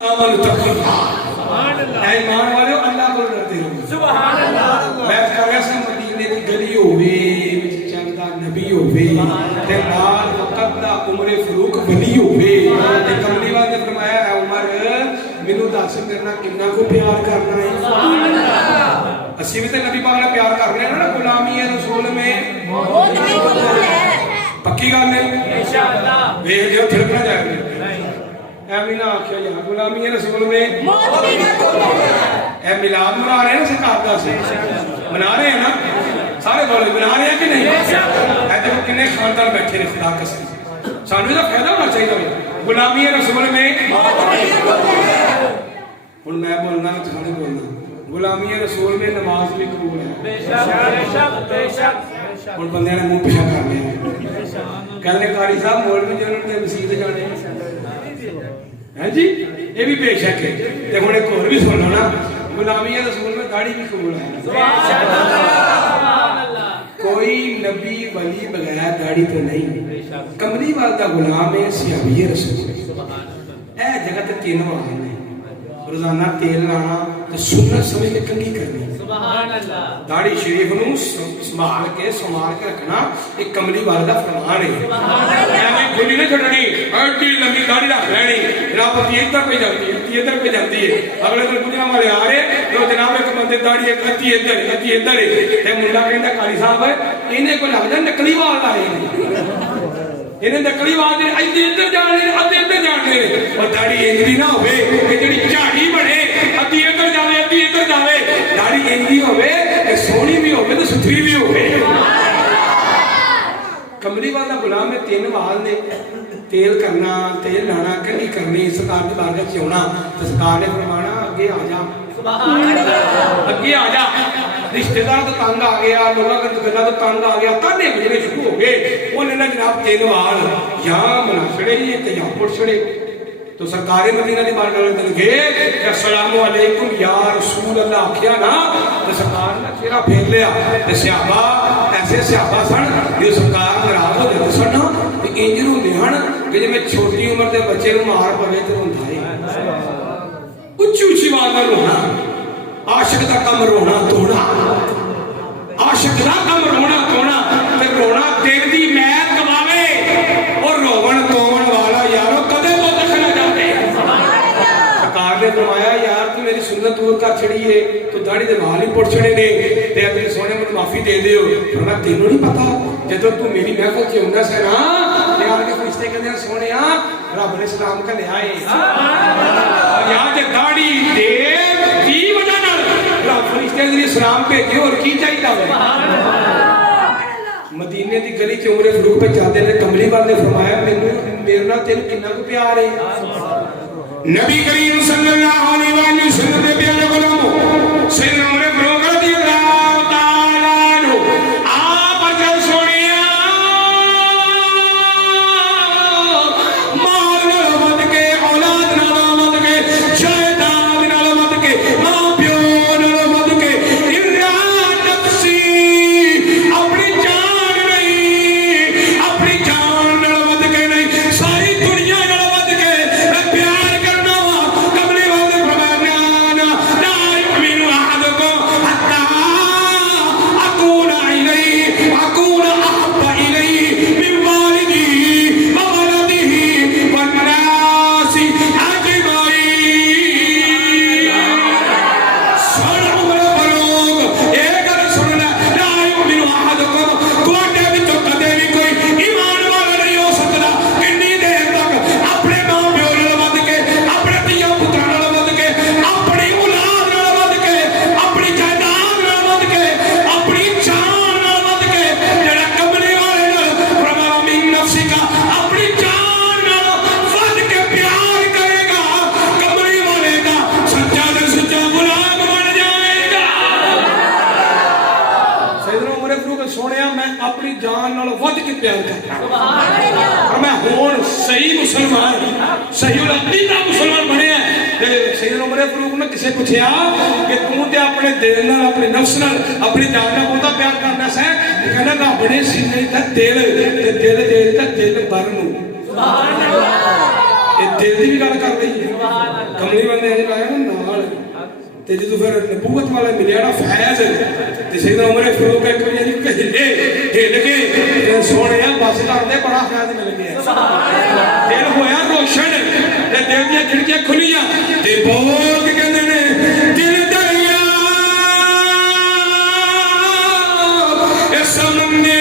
ईमान वाले अल्लाह को डरते रहो। सुभान अल्लाह। मैं कह रहा सा मदीने की गली होवे विच चलदा नबी होवे ते नाल वक्त दा उमर फारूक वली होवे ते कमली वाले ने फरमाया है उमर मेनू दस करना कितना को प्यार करना है। सुभान अल्लाह। ਅਸੀਂ भी तो नबी पाक ने प्यार कर रहे हैं ना गुलामी है रसूल में बहुत बिल्कुल है पक्की गल है इंशाअल्लाह। वेख लियो थिड़कना जाएगा ऐवी ना आखियो यार गुलामी है रसूल में ए मिलाद मना रहे हैं ना सरकार का से मना रहे हैं ना सारे बोले मना रहे हैं कि नहीं। ऐ देखो कितने खानदान बैठे ने खुदा कसम सानू इसका फायदा होना चाहिए। गुलामी है रसूल में हुन मैं बोलना तो सारे बोलना गुलामी है रसूल में नमाज भी कबूल है बेशक हुन बंदे ने मुंह पिछा कर लिया कहने कारी साहब मौलवी जी उन्होंने मसीत जाने है जी ये भी बेशक है। ते हुन एक और भी सुन लो ना गुलामी है रसूल में दाढ़ी भी कबूल है। कोई नबी वली बगैर दाढ़ी तो नहीं। कमली वाला गुलाम है सियाबी रसूल ए जगह ते तीन वाले ने रोजाना तेल लाना तो सुन्नत समझ के कंघी करनी। सुभान अल्लाह। दाढ़ी शरीफ नु संभाल के रखना एक कमली वाले दा फरमान है। सुभान अल्लाह। एवें खुली नहीं छोड़नी एडी लंबी दाढ़ी रख लेनी जनाब पति इधर पे जाती है अगले दिन पूछना वाले आ रहे तो जनाब एक बंदे दाढ़ी एक अति इधर ते मुंडा कहंदा कारी साहब इन्हें को लगदा नकली वाल लाए इन्हें नकली वाल दे इधर जाने और दाढ़ी इंदी ना होवे कि जेडी झाड़ी बने अति इधर जावे दाढ़ी इंदी होवे कि सोहनी भी होवे तो सुथरी भी होवे। कमली वाला गुलाम में तीन वाल ने तेल करना तेल लाना कंघी करनी सरकार की बारगाह च आना तो सरकार ने फरमाना अगे आ जा। सुभान अल्लाह। अगे आ जा रिश्तेदार तो तंग आ गया लोगों का गला तो तंग आ गया ताने बजने शुरू हो गए उन्होंने जनाब तीन वाल या मना छड़े या पुट छड़े तो सरकार मदीना की बारगाह गए अस्सलाम वालेकुम या रसूल अल्लाह आखिया ना तो सरकार ने चेहरा फेर लिया तो स्याबा ऐसे स्याबा सन जो सरकार नाराज हो जाते सन तो इंज रोंदे हन कि जिवें छोटी उम्र के बच्चे को मार पवे तो रोंदा है उच्ची उच्ची आवाज नाल रोना आशिक दा कम रोना धोना आशिक दा कम रोना धोना ते रोना दिल दी मैल कमावे और रोवन धोवन वाला यारो कदे तो तक ना जाते। सरकार ने फरमाया यार तू मेरी सुन्नत दूर कर छड़ी है तो दाढ़ी दे वाल ही पुट छड़े ने ते अपने सोने में माफी दे दियो फरमाया तेनू नहीं पता जदों तू मेरी महफिल च आउंदा सी ना यार के फरिश्ते कहंदे सोनिया रब ने सलाम घल्लिया है और यार जे दाढ़ी दे की वजह नाल रब फरिश्ते ने सलाम भेजे और की चाहिदा है। मदीने की गली च उमर फारूक पे जाते ने कमली वाले ने फरमाया मेनू मेरे नाल तेन कितना को प्यार है। नबी करीम सल्लल्लाहु अलैहि वसल्लम ने प्यारे गुलामो सैयदना उमर फारूक रज़ियल्लाहु तआला अन्हु आप जल सोनिया माल नाल मत के औलाद नाल मत के शैतान नाल मत के मां प्यो नाल मत के इल्ला नफ्सी अपनी जान नाल मत के नहीं सारी दुनिया नाल मत के मैं प्यार करना वा कमली वाले फरमाना ना युमिनु अहदुकुम हत्ता अकूना अहब्बा इलैहि मिन वालिदिही व वलदिही वन नासी अजमईन। सुन उमर फारूक एक गल सुन ले ला युमिनु अहदुकुम तुहाडे विचों कदे भी कोई ईमान वाला नहीं हो सकता किन्नी देर तक अपने मां प्यो नाल वध के अपने धीआं पुत्रां नाल वध के अपनी औलाद नाल वध के अपनी जायदाद नाल वध के अपनी जान नाल वध के जेड़ा कमली वाले नाल फरमाया मिन नफ्सिका अपनी जान नाल वध के प्यार करेगा कमली वाले का सच्चा ते सच्चा गुलाम बन जाएगा। सैयदना उमर फारूक सोनिया मैं अपनी जान नाल वध के प्यार करदा और मैं हुण सही मुसलमान सही अकीदा मुसलमान बनया। सैयदना उमर फारूक ने किसे पूछया कि तू ते अपने दिल नाल अपने नफ्स नाल अपनी जान नाल बहुता प्यार करदा है कहना रब ने सीने दा दिल ते दिल दे ता दिल भर नूं। सुभान अल्लाह। दिल की भी गल कर रही कमली बंदे लाया ना नाल ते जो फिर नबूवत वाला मिलिया ना फैज ते सैयदना उमर फारूक एक बार हिल के सोने बस करते बड़ा फैज मिल गया दिल होया रोशन ते दिल दी खिड़कियां खुलियां ते बोल के कहंदे ने दिल दरिया ए सामने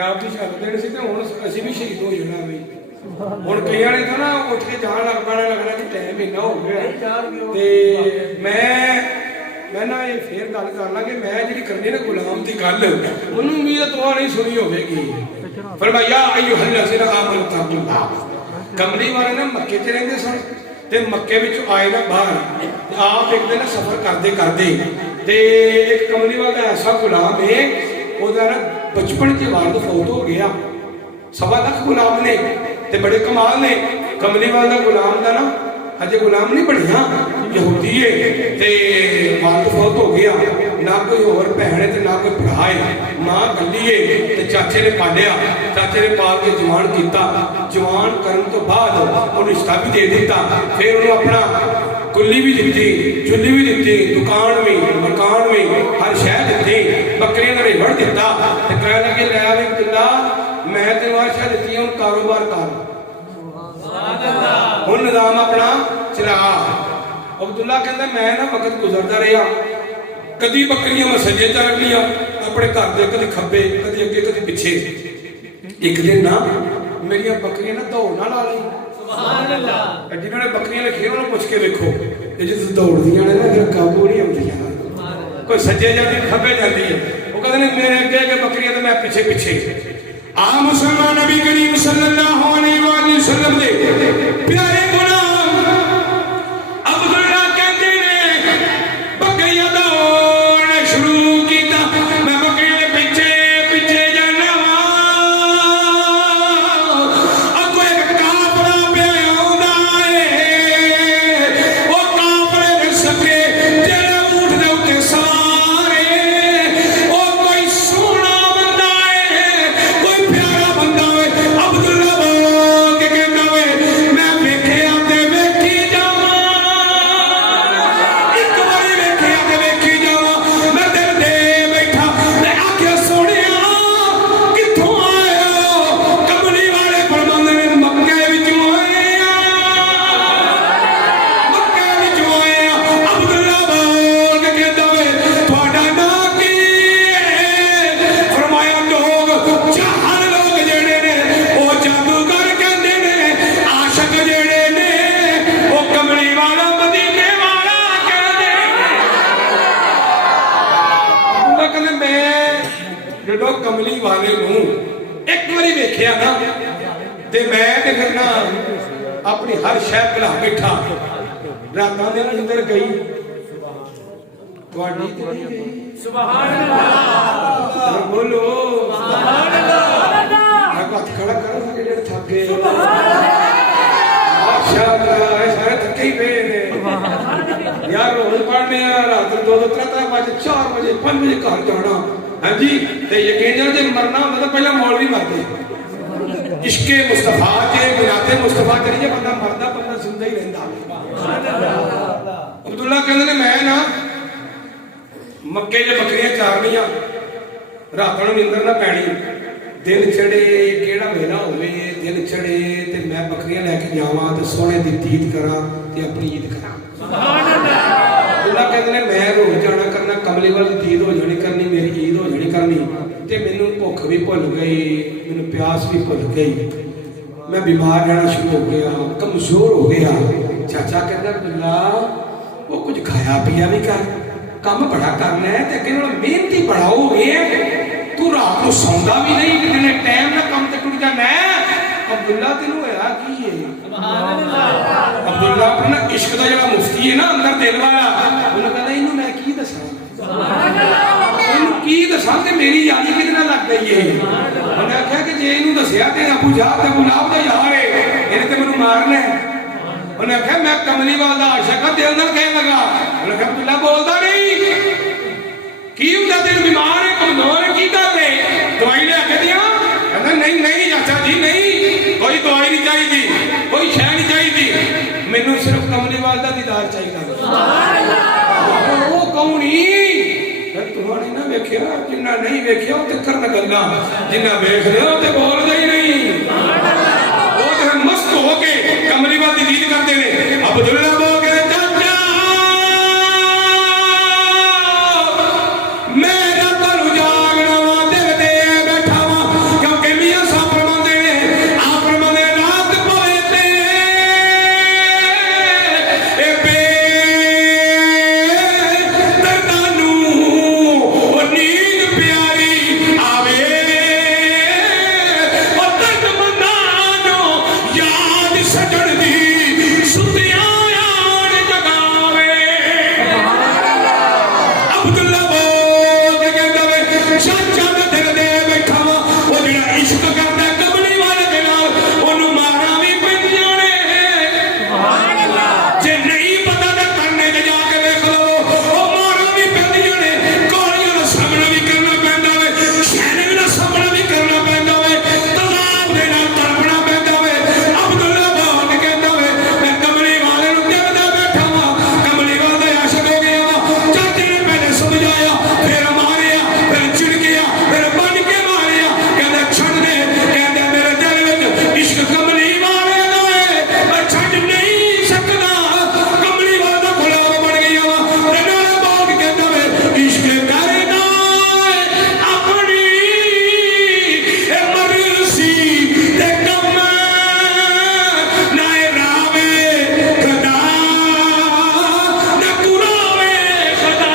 आप भी शहादत देनी सी ते हुण असीं भी शहीद हो जाना बई हुण कई वाले तो ना उठ के जान लग पैना लगना कि टाइम इन्ना हो गया ते मैं ना ये फिर गल करना कि मैं जिहड़ी करनी ना गुलाम दी गल उन्होंने उम्मीद तुहां नहीं सुनी होवेगी फरमाया अय्युहल्लज़ीना आमनू तक़ुल्लाह कमली वाले ना मक्के च रहिंदे सन ते मक्के विचों आए ना बाहर आप एक दिन सफर करते करते ते एक कमली वाला ऐसा गुलाम है ਉਹਦਾ ਨਾ बचपन के बाद फौत हो गया 1.25 लाख गुलाम ने ते बड़े कमाल ने कमली वाला गुलाम का ना अजे गुलाम नहीं बनया यहूदी है ते वाल फौत हो गया ना कोई और भैन है ते ना कोई भरा है मां गली है ते चाचे ने पालिया चाचे ने पाल के जवान किया जवान करन तो बाद उन्हें रिश्ता भी दे दिता फिर उन्हें अपना कुल्ली भी दी चुल्ली भी दी दुकान में मकान में हर शह दी बकरियां का रेवड़ दिता कह लगे लै अब्दुल्ला मैं तेन हर शह दी हूँ कारोबार कर हूँ निजाम अपना चला अब्दुल्ला कहता मैं ना वक्त गुजरता रहा कदी बकरियां मैं सज्जे च रख लिया अपने घर के कभी खब्बे कभी अगे कभी पिछे एक दिन ना मेरिया बकरियां ना दौड़ ना ला ली जिन्होंने बकरियां रखी उन्होंने पूछ के देखो जो दौड़दियां ने ना फिर काबू नहीं आती कोई सज्जे जाती खब्बे जाती है वो कहते हैं मेरे अगे अगे बकरियां तो मैं पिछे पिछे आ मुसलमान नबी करीम सल्लल्लाहु अलैहि वसल्लम दे प्यारे गुलाम अब्दुल्ला कहते ने बकरियां दौड़ना शुरू किया मैं बकरियां दे पिछे पिछे जाना अगो एक काफला पे आउंदा है वो काफले दे सके जेड़े ऊंट दे उत्ते सवार है वो कोई सोहना बंदा है कोई प्यारा बंदा है अब्दुल्ला बोल के कहंदा वे मैं वेखिया ते वेखी जावां एक बारी वेखिया ते वेखी जावां मैं दिल दे बैठा ते आखे सोहणिया कित्थों आए हो कमली वाले फरमांदे ने मक्के विचों आए मक्के विचों आए अब्दुल्ला बोल के कहंदा वे तुहाडा नाम की है फरमाया लोग चाहन लोग जेड़े ने वो जादूगर कहंदे ने आशिक जेड़े ने वो कमली वाला मदीने वाला कहंदे अब्दुल्ला कहंदे मैं जदों कमली वाले नूं एक बारी वेखिया ना ते मैं ते फिर ना अपनी हर शह भुला बैठा रातां दे अंदर गई तुहाडी ते नहीं गई सुभान अल्लाह बोलो सुभान अल्लाह हाथ खड़ा करो सारे जेड़े थक गए माशाअल्लाह सारे थके ही पे ने यार रोज पढ़ने रात 2-3 बजे 4 बजे 5 बजे घर जाना हां जी ते यकीन जानो जे मरना होंदा तो पहला मौलवी मरदे इश्के मुस्तफा के बिनाते मुस्तफा करिए बंदा मरदा बंदा जिंदा ही रहंदा अब्दुल्ला कहते ने मैं ना मक्के च बकरियां चारनियां रात को नींदर ना पैनी दिन चढ़े केड़ा वेला होवे दिन चढ़े ते मैं बकरियां लैके जावां ते सोने दी ईद करा ते अपनी ईद करा अब्दुल्ला कहते ने मैं रोज जाना करना कमली वाली ईद हो जानी करनी मेरी ईद हो जानी करनी ते मैनू भुख भी भुल गई मैनू प्यास भी भुल गई मैं बीमार रहना शुरू हो गया कमजोर हो गया चाचा कहता अब्दुल्ला वो कुछ खाया पिया भी कर काम बड़ा करना है ते अगे नाल मेहनती बड़ा हो गया तू रात को सौंदा भी नहीं कितने टाइम ना काम ते टुट जाना अब्दुल्ला तेनू होया की है अब्दुल्ला अपना इश्क दा जेड़ा मुफ्ती है ना अंदर दिल वाला उन्हें कहता इनू मैं की दसां इनू की दसां कि मेरी यारी किदे नाल लग गई है उन्हें आख्या कि जे इनू दसिया ते अबू जहल ते गुलाब दा यार है इन्हें ते मैनू मारना है उन्हें आख्या मैं कमली वाला आशिक हां दिल नाल कहन लगा उन्हें आख्या अब्दुल्ला बोलदा नहीं की हुंदा तेरे बीमार है कमजोर है की गल है दवाई लेके दियां कहंदा नहीं नहीं चाचा जी नहीं कोई दवाई नहीं चाहिए कोई शय नहीं चाहिए मैनू सिर्फ कमली वाल दा दीदार चाहिए सुभान अल्लाह वो कौन ही तुहाने ना वेखिया जिन्ना नहीं वेखिया ते करन गल्ला जिन्ना वेख लिया ते बोलदा ही नहीं वो ते मस्त हो के कमली वाल दी दीद करदे ने अब्दुल्ला बोल के चाचा मेरा तनु जागना वा दिल दे बैठा वा क्योंकि मियां साहब फरमांदे ने आप फरमांदे रात पवे ते ए बे तनु ओ नींद प्यारी आवे ओ दर्द मंदानो याद सजण दी सुतियां याद जगावे अब्दुल्ला चाचा मैं दिल दे बैठा वा वो जेड़ा इश्क करदा कमली वाले दे नाल ओनू मारा भी पैंदियां ने सुभान अल्लाह जे नहीं पता ते करने ते जाके देख लो ओ मारा भी पैंदियां ने गोलियां दा सामना भी करना पैंदा वे शैने दा सामना भी करना पैंदा वे तलाब दे नाल तड़पना पैंदा वे अब्दुल्ला बात कहंदा वे मैं कमली वाले नू दिल दे बैठा वा कमली वाले दे आशिक हो गया वा चाचे ने पहले समझाया फिर मारिया फिर चिड़ गया फिर बन के मारिया कहते छड़ दे कहते मेरे दिल विच इश्क कमली वाले दा है मैं छड़ नहीं सकदा कमली वाले दा गुलाम बन गया वा ते नाले बाग कहता वे इश्क करना अपनी ए मर्जी ते कम ना रावे खदा ना कुरावे खदा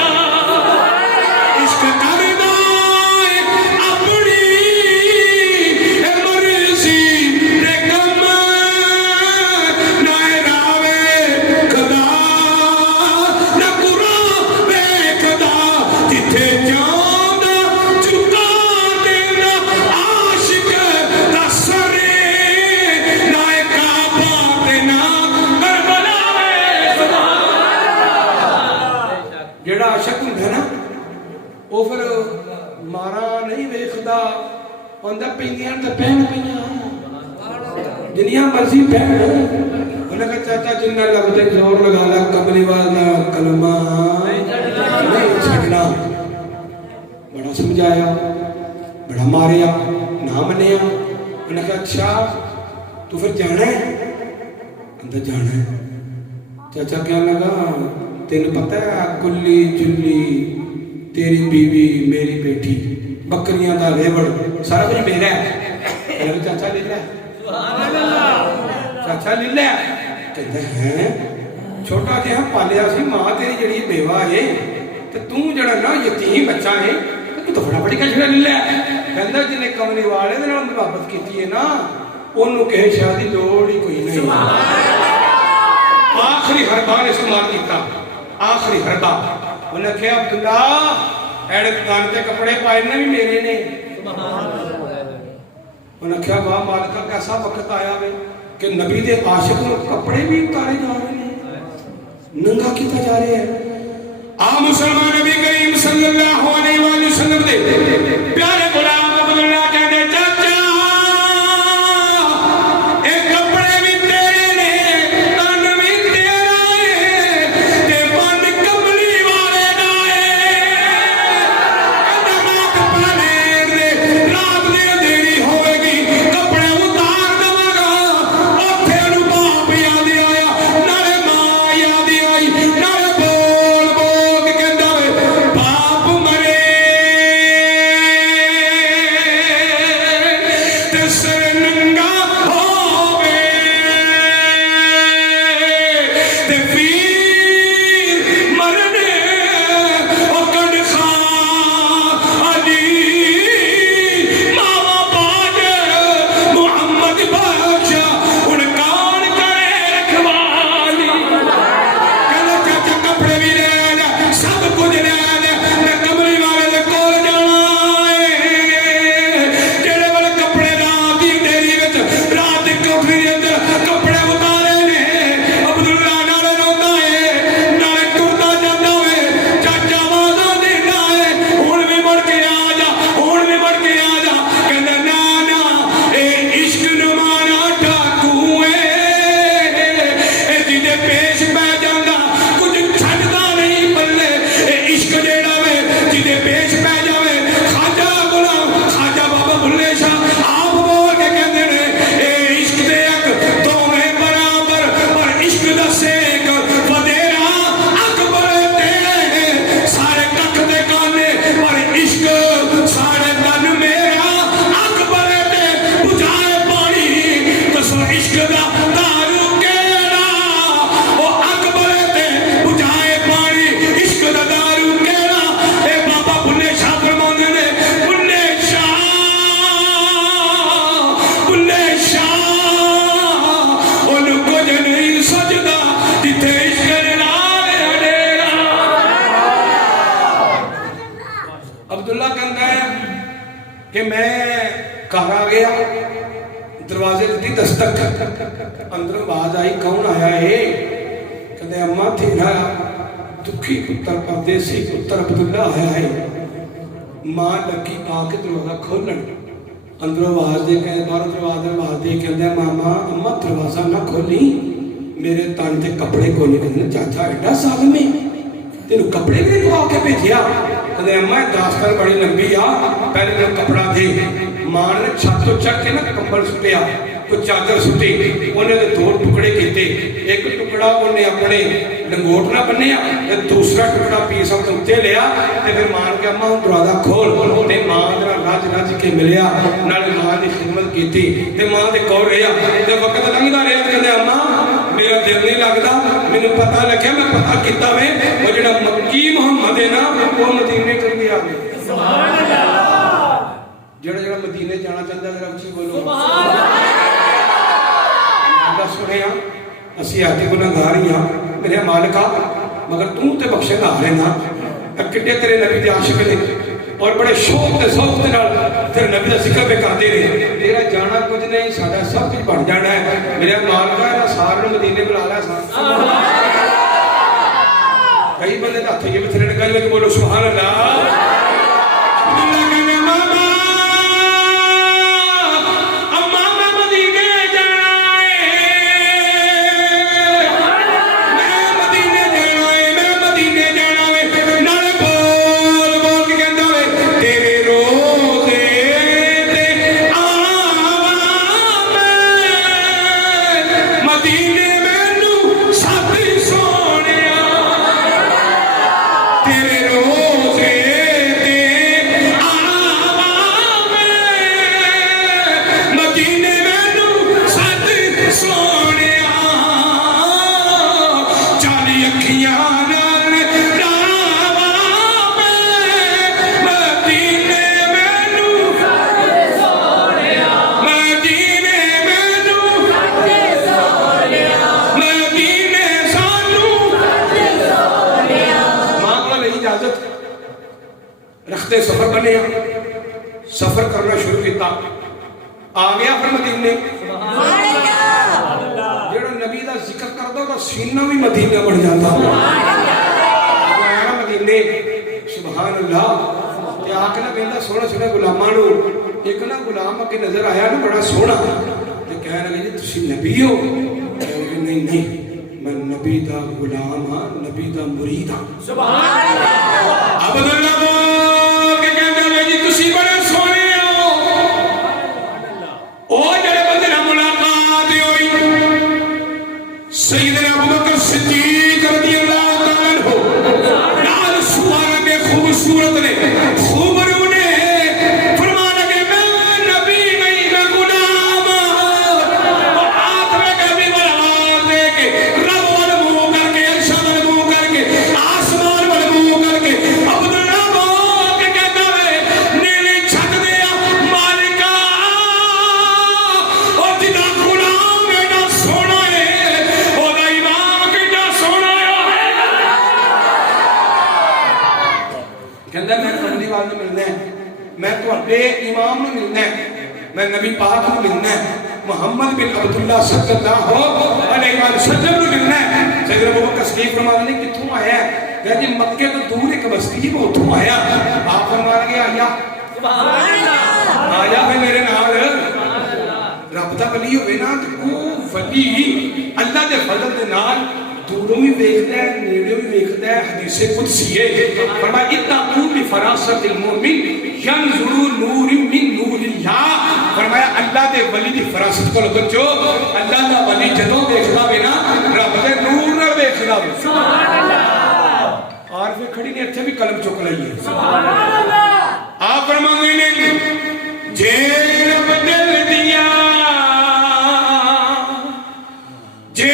इश्क करना अपनी ए मर्जी ते कम ना रावे खदा ना कुरावे खदा जिथे जांदा झुका देना आशिक दा सरे ना काबा ते ना करबला वे जेड़ा आशिक हुंदा ना वो फिर मारा नहीं वेखदा आंदा पैंदियां ते पहन पईयां जिन्नियां मर्जी पहन उन्हें कहा चाचा जिन्ना लगदे जोर लगा ला कमली वाला कलमा नहीं छड़ना बड़ा समझाया बड़ा मारिया ना मनिया उन्हें कहा अच्छा तू फिर जाना है अंदर जाना है चाचा क्या लगा तेन पता है कुल्ली चुल्ली तेरी बीवी मेरी बेटी बकरियां दा रेवड़ सारा कुछ मेरा है चाचा ले ले चाचा ले ले कहता है छोटा जिहा पालिया सी मां तेरी जड़ी बेवा है ते तू जड़ा ना यतीम बच्चा है तू तो फटाफट कचरा ले ले कहंदा जिन्हें कमली वाले दे नाल मुहब्बत कीती है ना ओनू कहे शायद दी लोड़ ही कोई नहीं आखिरी हरबा ने इस्तेमाल किया आखिरी हरबा उन्हें कहा अब्दुल्ला एड़े दुकान के कपड़े पाए ने भी मेरे ने उन्हें कहा वाह मालिका कैसा वक्त आया वे कि नबी दे आशिक को कपड़े भी उतारे जा रहे हैं नंगा किया जा रहा है आ मुसलमान नबी करीम सल्लल्लाहु अलैहि वसल्लम दे प्यारे गुलाम अब्दुल्ला कहते चाचा ए कपड़े भी तेरे ने तन भी तेरा है कि मैं घर आ गया, दरवाजे दी दस्तक, अंदर आवाज आई, कौन आया है? कहते अम्मा तेरा दुखी पुत्र परदेसी पुत्र अब्दुल्ला आया है। मां लगी आके दरवाजा खोलन, अंदरों आवाज दे के बाहर दरवाजा आवाज दे कहते मामा अम्मा दरवाजा ना खोली, मेरे तन से कपड़े को नहीं। कहते चाचा एडा साल में तेन कपड़े भी तो आके भेजिया? कहते अम्मा दास्तान बड़ी लंबी आ, पहले मैं कपड़ा दे। मां ने छत तो चढ़ के ना कंबल सुटिया, कोई चादर सुटी, उन्हें दो टुकड़े किए, एक टुकड़ा उन्हें अपने लंगोट ना बन्निया, दूसरा टुकड़ा पीस उत्ते लिया, फिर मां ने अम्मा हूं दरवाजा खोल। मां रज रज के मिलिया, नाले मां की खिदमत की, मां के कोल रहा। वक्त लंघदा रहा, कहते अम्मा मेरा दिल नहीं लगता, मैंने पता लगे, मैं पता किया वे वो जो मक्की मुहम्मद है ना वो मदीने चल गया। जो मदीने जाना चाहता है उची बोलो सुने असी आदि गुनाहगार ही हाँ, मेरे मालिका मगर तू तो बख्शे ना लेना। किड्डे तेरे नबी के आशिक ने और बड़े शौक के शौक के नाल तेरे नबी का जिक्र पे करते रहे। तेरा जाना कुछ नहीं, साडा सब कुछ बन जाना है। मेरा मालिका ना सारे मदीने बुला ला। कई बंदे तो हथ ये बथेरे निकल लगे, बोलो सुभान अल्लाह। रखते सफर बने, सफर करना शुरू किया, आ गया फिर मदीने। जो नबी का जिक्र करता उसका सीना भी मदीना बन जाता। मदीने सुभान अल्लाह। आके ना कहता सोहना सोहना गुलामां नूं, एक ना गुलाम अगे नजर आया ना बड़ा सोहना, तो कह लगे जी तुसीं नबी हो? नहीं नहीं मैं नबी का गुलाम हाँ, नबी का मुरीद हाँ। सुभान अल्लाह। अब्दुल्ला सैयदना अबू बकर सिद्दीक रज़ियल्लाहु ताला अन्हु लाल सुवारा के खूबसूरत ने खूब ने फरमाया कि मैं नबी नहीं मैं गुलाम। और हाथ में कभी आवाज दे के रब वाल मुंह करके अर्श वाल मुंह करके आसमान वाल मुंह करके अब्दुल्ला के कहता है नीली छत दे मालिका और जिदा गुलाम एडा सोना है कहता मैं कमली वाल में मिलना है, मैं तुहाडे इमाम में मिलना है, मैं नबी पाक में मिलना है, मुहम्मद बिन अब्दुल्ला सल्लल्लाहु अलैहि वसल्लम में मिलना है। सैयदना अबू बकर सिद्दीक फरमाते हैं कित्थों आया है? कहते जी मक्के तो दूर एक बस्ती जी मैं उत्थों आया। आप फरमान गया आया सुभान अल्लाह, आया फिर मेरे नाल। रब दा वली होवे ना तो वो वली अल्लाह दे फजल दे नाल दूरों भी देखता है नेड़ों भी देखता है। हदीसे कुदसी है फरमाया इत्तक़ू बि फरासतिल मुमिन यंजुरु नूर मिन नूरिल्लाह। फरमाया अल्लाह दे वली दी फरासत को बच्चो, अल्लाह दा वली जदों देखदा वे ना रब दे नूर नाल देखदा वे। सुभान अल्लाह। और फिर खड़ी ने इत्थे भी कलम चुक लई है। सुभान अल्लाह। आप फरमांदे ने जे रब दिल दिया जे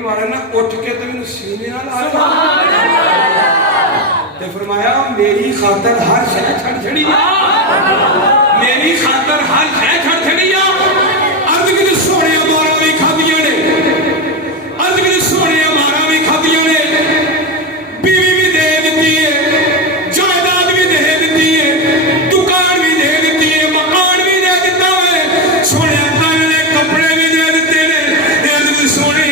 कमली वाले ना उठ के तो मैंने सीने नाल आ ते फरमाया मेरी खातर हर शय छड़ छड़ी जा, मेरी खातर हर शय छड़ छड़ी जा। अर्ज कि सोने मारा भी खादियां ने, अर्ज कि सोने मारा भी खादियां ने, बीवी भी दे दी है, जायदाद भी दे दी है, दुकान भी दे दी है, मकान भी दे दिता है, सोने तन ने कपड़े भी दे दिते ने। अर्ज कि सोने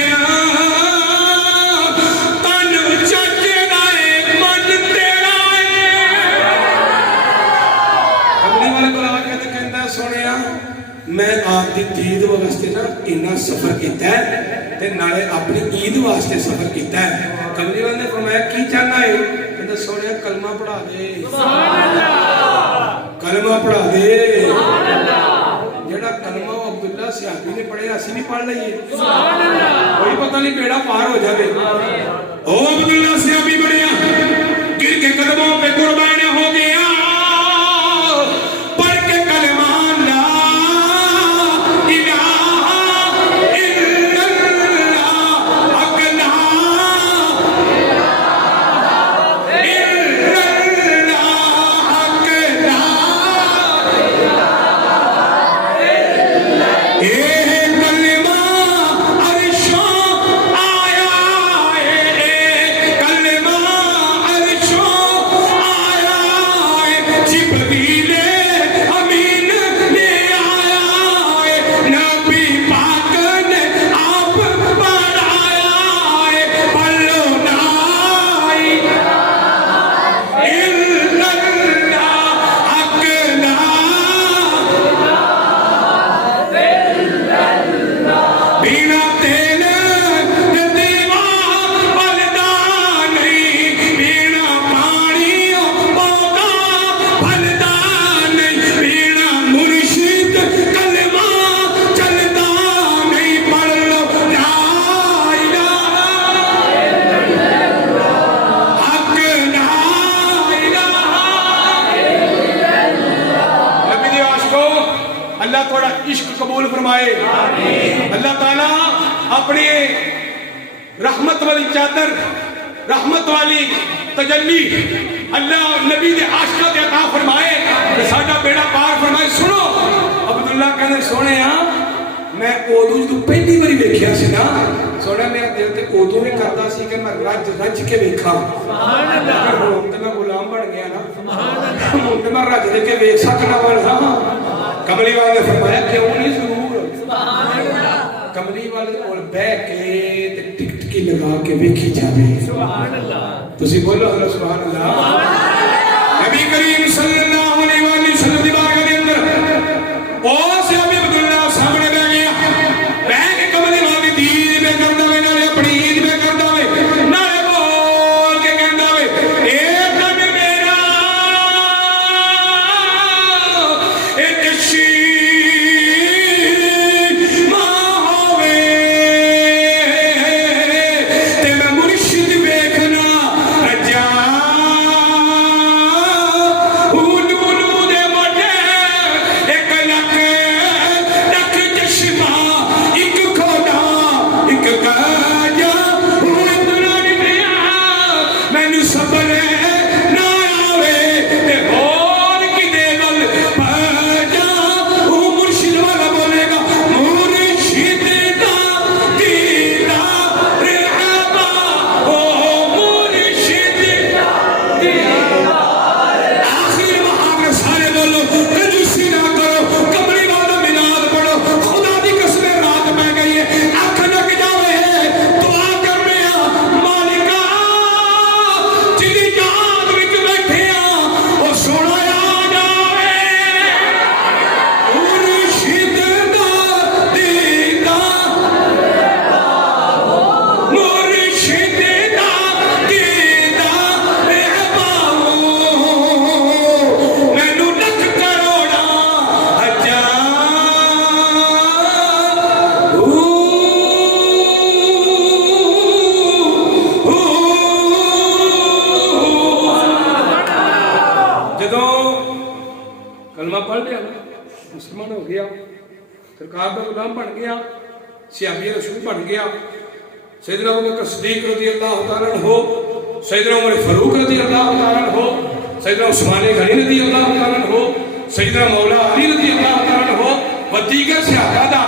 तन चाचे दा है, मन तेरा है। कमली वाले को आके तो कहता सोने मैं आपकी दीद वास्ते ना इन्ना सफर किया है ते नाले अपनी ईद वास्ते सफर किया है। कमली वाले ने फरमाया की चाहना है? कहता सोने कलमा पढ़ा दे, कलमा पढ़ा दे। जेड़ा कलमा वो अब्दुल्ला सियाबी ने पढ़े असी भी पढ़ लईए, कोई पता नहीं बेड़ा पार हो जाए। ओ अब्दुल्ला सियाबी बढ़िया गिर के कदमों पे कुर्बान हो गया, पढ़ के कलमा अल्लाह ताला अपनी रहमत वाली चादर, रहमत वाली तजल्ली अल्लाह नबी दे आशिकां दे अता फरमाए ते साडा बेड़ा पार फरमाए। सुनो अब्दुल्ला कहने सोने मैं उदों जो पहली बारी वेख्या सी ना सोने मेरा दिल ते उदों भी करदा सी कि मैं रज रज के वेखा। सुभान अल्लाह। हुण ते मैं गुलाम बन गया ना, सुभान अल्लाह। हुण ते मैं रज के वेख सकना वाला। कमली वाले ने फरमाया क्यों नहीं, जरूर। सुभान अल्लाह। कमली वाले कोल बैठ के ते टिकटकी लगा के वेखी जावे। सुभान अल्लाह। तुसी बोलो अल्लाह सुभान अल्लाह। नबी करीम सल्लल्लाहु अलैहि वसल्लम दी बारगाह दे अंदर ओ सहाबी अब्दुल्ला सामने बैठ गया, बैठ के कमली वाले दी दीद पे करदा वे, नाले अपनी ईद पे करदा वे, नाले बोल के कहंदा वे ए तन मेरा ए कशी मुसलमान हो गया, सरकार का गुलाम बन गया, सियाबी रसूल बन गया। सैयदना अबू बकर सिद्दीक रज़ियल्लाहु ताला अन्हु, सैयदना उमर फारूक रज़ियल्लाहु ताला अन्हु, सैयदना उस्मान गनी रज़ियल्लाहु ताला अन्हु, सैयदना मौला अली रज़ियल्लाहु ताला अन्हु व दीगर सहाबा दा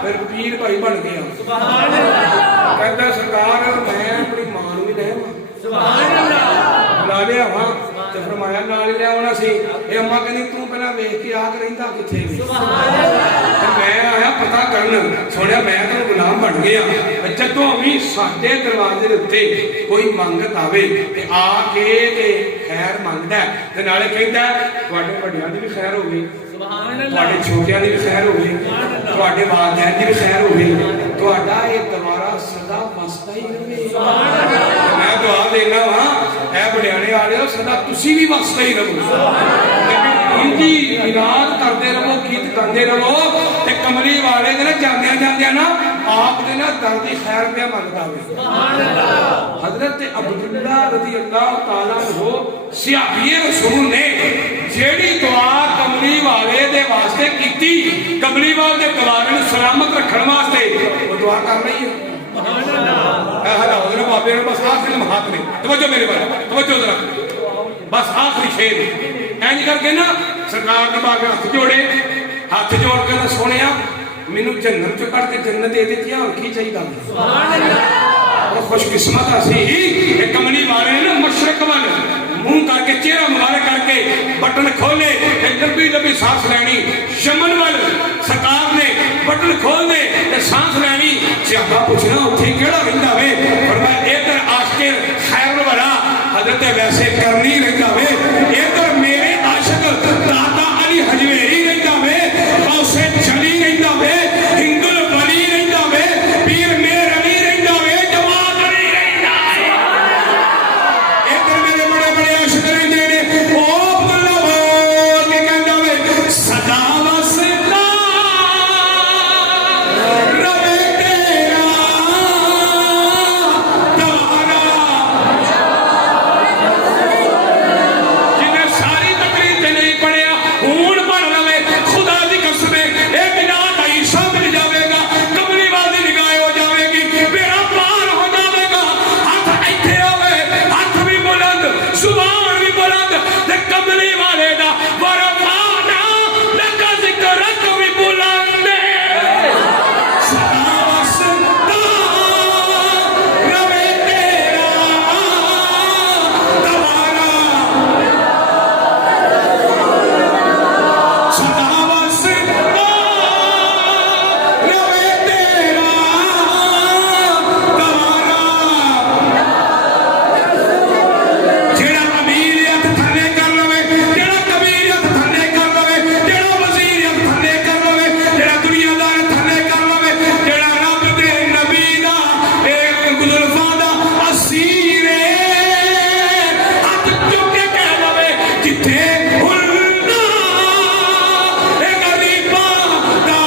फिर पीर भाई बन गया। सुभान अल्लाह। कहता सरकार मैं अपनी मां नूं भी ले आवां। सुभान अल्लाह। बुला लिया हां ते फरमाया नाल ले आउणा सी। ए अम्मा कहनी तू पहला वेख के आ के रहिंदा किथे वी। सुभान अल्लाह। मैं आया पता करन सुनिया मैं तो गुलाम बन गया। जदों भी साडे दरवाजे दे उत्ते कोई मंगत आवे ते आके ते खैर मंगदा ते नाले कहंदा तुहाडे वड्डियां दी भी खैर होवे, तुहाडे छोटियां दी भी खैर होवे, तुहाडे वालिदैन दी भी खैर होवे, तुहाडा ये दवारा सदा वसदा ही रहे। सुभान अल्लाह। मैं दुआ देना हां ऐ बड़ियाने वालिओ सदा तुसी भी वसदा ही रहो। इंदी इनाद करते रहो, गीत गाते रहो ते कमली वाले दे ना जांदियां जांदियां ना आप दे ना दर दी खैर पे मंगदा होवे। सुभान अल्लाह। हजरत अब्दुल्लाह रज़ियल्लाहु ताला अन्हु सहाबी रसूल ने जेड़ी दुआ कमली वाले दे वास्ते कीती, कमली वाले दे दरबार नूं सलामत रखण वास्ते वो दुआ कर रही है। सुभान अल्लाह। हला उधर बाबे ने बस आखिरी लम्हात में तवज्जो मेरे बारे तवज्जो जरा बस आखिरी शेर इंज करके ना सरकार ने बाग हाथ जोड़े, हाथ जोड़ के ना सोनिया मैनू जन्नत चो कट के जन्नत दे दी और की चाहिए। सुभान अल्लाह। और खुशकिस्मत असी कमली वाले ने मशरक वाल मुंह करके चेहरा मुबारक करके बटन खोले लंबी लंबी सांस लैनी, शमन वाल सरकार ने बटन खोल दे सांस लैनी। सियाबा पूछना उत्थे केड़ा रहिंदा वे, फरमाया इधर आशिक खैर वाला हजरत वैसे करनी रहिंदा वे, इधर मेरे आशिक दाता अली हजवेरी रहिंदा वे, गौसे चली रहिंदा वे, हिंदुल वली रहिंदा वे, पीर मेर अली रहिंदा वे, जमात अली रहिंदा वे। इधर मेरे बड़े बड़े आशिक रहिंदे ने। ओ अब्दुल्ला बोल के कहंदा वे सदा वसदा रवे तेरा दवारा। जिन्हें सारी तकरीर ते नहीं पढ़िया हुण पढ़ लवे, खुदा दी कसम है ए बिना ढाई सौ मिल जाएगा, कमली वाली निगाह हो जाएगी, बेड़ा पार हो जाएगा। हाथ इत्थे होवे, हाथ भी बुलंद, जुबान भी बुलंद ते कमली वाले दा वरमाना लगा जिक्र भी बुलंद है। सदा वसदा रवे तेरा दवारा, सदा वसदा रवे तेरा दवारा। जेड़ा कबीलियत थल्ले कर लवे, जेड़ा कबीलियत थल्ले कर लवे, जेड़ा वजीरियत थल्ले कर लवे, जेड़ा दुनियादार थल्ले कर लवे, जेड़ा रब दे नबी दा एक गुलफा दा असीर है, हाथ चुक के कह लवे जिथे हुन्ना ए गरीबां दा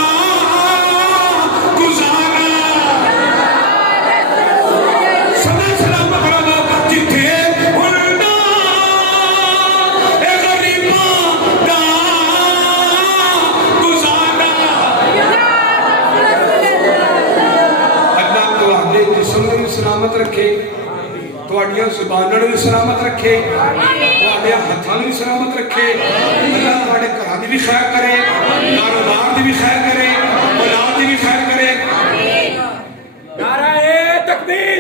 गुजारा। सदा सलाम पकड़ो जिथे हुन्ना ए गरीबां दा गुजारा। अल्लाह तुहाडे जिस्म नूं सलामत रखे, तुहाडियां ज़ुबानां नूं सलामत रखे, तुहाडे हत्थां नूं सलामत रखे। अल्लाह तुहाडे घरां दी भी खैर करे, कारोबार दी भी खैर करे, औलाद दी भी खैर करे। नारा ए तकबीर।